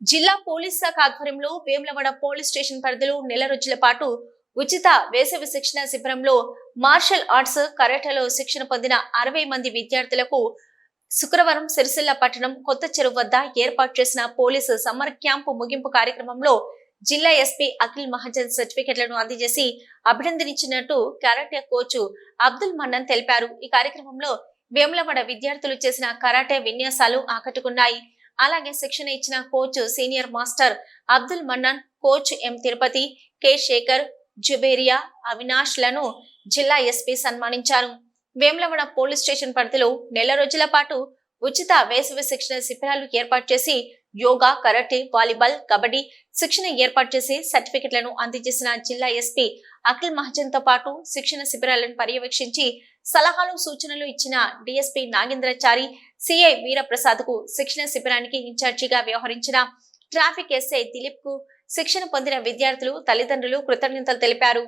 జిల్లా పోలీస్ శాఖ ఆధ్వర్యంలో వేములవాడ పోలీస్ స్టేషన్ పరిధిలో నెల రోజుల పాటు ఉచిత వేసవి శిక్షణ శిబిరంలో మార్షల్ ఆర్ట్స్ కరాటేలో శిక్షణ పొందిన అరవై మంది విద్యార్థులకు శుక్రవారం సిరిసిల్ల పట్టణం కొత్త చెరువు వద్ద ఏర్పాటు చేసిన పోలీసు సమ్మర్ క్యాంపు ముగింపు కార్యక్రమంలో జిల్లా ఎస్పీ అఖిల్ మహాజన్ సర్టిఫికెట్లను అందజేసి అభినందించినట్టు కరాటే కోచ్ అబ్దుల్ మన్నన్ తెలిపారు. ఈ కార్యక్రమంలో వేములవాడ విద్యార్థులు చేసిన కరాటే విన్యాసాలు ఆకట్టుకున్నాయి. అలాగే శిక్షణ ఇచ్చిన coach senior master Abdul Mannan coach M Tirupati K Shekhar Zuberia అవినాష్లను జిల్లా ఎస్పీ సన్మానించారు. వేములవాడ పోలీస్ స్టేషన్ పరిధిలో నెల రోజుల పాటు ఉచిత వేసవి శిక్షణ శిబిరాలు ఏర్పాటు చేసి యోగా కరాటే వాలీబాల్ కబడ్డీ శిక్షణ ఏర్పాటు చేసి సర్టిఫికెట్లను అందజేసిన జిల్లా ఎస్పీ అఖిల్ మహజన్తో పాటు శిక్షణ శిబిరాలను పర్యవేక్షించి సలహాలు సూచనలు ఇచ్చిన డిఎస్పీ నాగేంద్రచారి సిఐ వీరప్రసాద్కు శిక్షణ శిబిరానికి ఇన్ఛార్జిగా వ్యవహరించిన ట్రాఫిక్ ఎస్ఐ దిలీప్కు శిక్షణ పొందిన విద్యార్థులు తల్లిదండ్రులు కృతజ్ఞతలు తెలిపారు.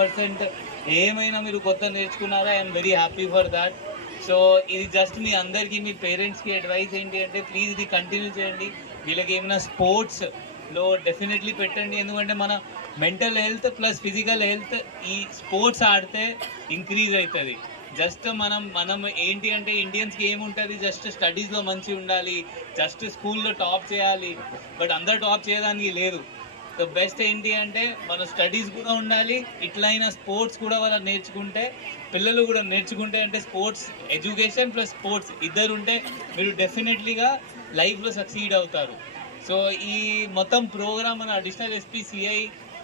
పర్సెంట్ ఏమైనా మీరు కొత్త నేర్చుకున్నారా? I'm very happy for that so ఇది జస్ట్ మీ అందరికీ మీ పేరెంట్స్కి అడ్వైస్ ఏంటి అంటే ప్లీజ్ ఇది కంటిన్యూ చేయండి. వీళ్ళకి ఏమైనా స్పోర్ట్స్లో డెఫినెట్లీ పెట్టండి. ఎందుకంటే మన mental health plus physical health ఈ స్పోర్ట్స్ ఆడితే ఇంక్రీజ్ అవుతుంది. జస్ట్ మనం మనం ఏంటి అంటే ఇండియన్స్కి ఏముంటుంది? జస్ట్ స్టడీస్లో మంచి ఉండాలి జస్ట్ స్కూల్లో టాప్ చేయాలి. బట్ అందరు టాప్ చేయడానికి లేదు. ద బెస్ట్ ఏంటి అంటే మన స్టడీస్ కూడా ఉండాలి ఇట్లయినా స్పోర్ట్స్ కూడా వాళ్ళు నేర్చుకుంటే పిల్లలు కూడా నేర్చుకుంటే అంటే స్పోర్ట్స్ ఎడ్యుకేషన్ ప్లస్ స్పోర్ట్స్ ఇద్దరు ఉంటే మీరు డెఫినెట్లీగా లైఫ్లో సక్సీడ్ అవుతారు. సో ఈ మొత్తం ప్రోగ్రామ్ మన additional SP CI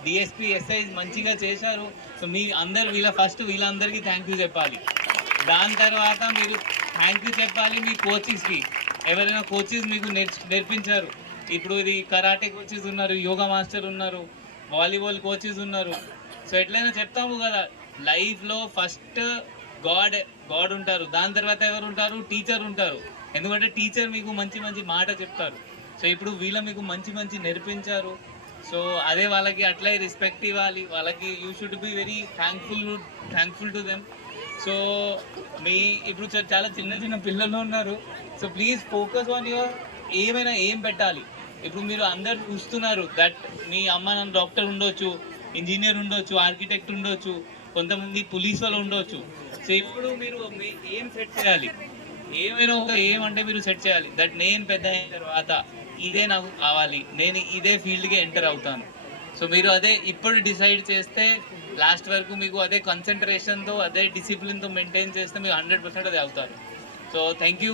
DSP SI మంచిగా చేశారు. సో మీ అందరు వీళ్ళ ఫస్ట్ వీళ్ళందరికీ థ్యాంక్ యూ చెప్పాలి. దాని తర్వాత మీరు థ్యాంక్ యూ చెప్పాలి మీ కోచింగ్స్కి ఎవరైనా కోచెస్ మీకు నేర్చు నేర్పించారు. ఇప్పుడు ఇది కరాటే కోచెస్ ఉన్నారు యోగా మాస్టర్ ఉన్నారు వాలీబాల్ కోచెస్ ఉన్నారు. సో ఎట్లయినా చెప్తాము కదా లైఫ్లో ఫస్ట్ గాడ్ గాడ్ ఉంటారు. దాని తర్వాత ఎవరు ఉంటారు? టీచర్ ఉంటారు. ఎందుకంటే టీచర్ మీకు మంచి మంచి మాట చెప్తారు. సో ఇప్పుడు వీళ్ళ మీకు మంచి మంచి నేర్పించారు. సో అదే వాళ్ళకి అట్లే రెస్పెక్ట్ ఇవ్వాలి. వాళ్ళకి you should be very thankful thankful to them so మీ ఇప్పుడు చాలా చిన్న చిన్న పిల్లలు ఉన్నారు. So please focus on your ఏమైనా ఏం పెట్టాలి? ఇప్పుడు మీరు అందరు చూస్తున్నారు దట్ మీ అమ్మ నాన్న డాక్టర్ ఉండొచ్చు ఇంజనీర్ ఉండొచ్చు ఆర్కిటెక్ట్ ఉండొచ్చు కొంతమంది పోలీస్ వాళ్ళు ఉండొచ్చు. సో ఇప్పుడు మీరు మీ ఏం సెట్ చేయాలి? ఏమైనా ఒక ఏమంటే మీరు సెట్ చేయాలి? దట్ నేను పెద్ద అయిన తర్వాత ఇదే నాకు కావాలి. నేను ఇదే ఫీల్డ్కి ఎంటర్ అవుతాను. సో మీరు అదే ఇప్పుడు డిసైడ్ చేస్తే లాస్ట్ వరకు మీకు అదే కాన్సన్ట్రేషన్తో అదే డిసిప్లిన్తో మెయింటైన్ చేస్తే మీరు హండ్రెడ్ పర్సెంట్ అది అవుతారు. So thank you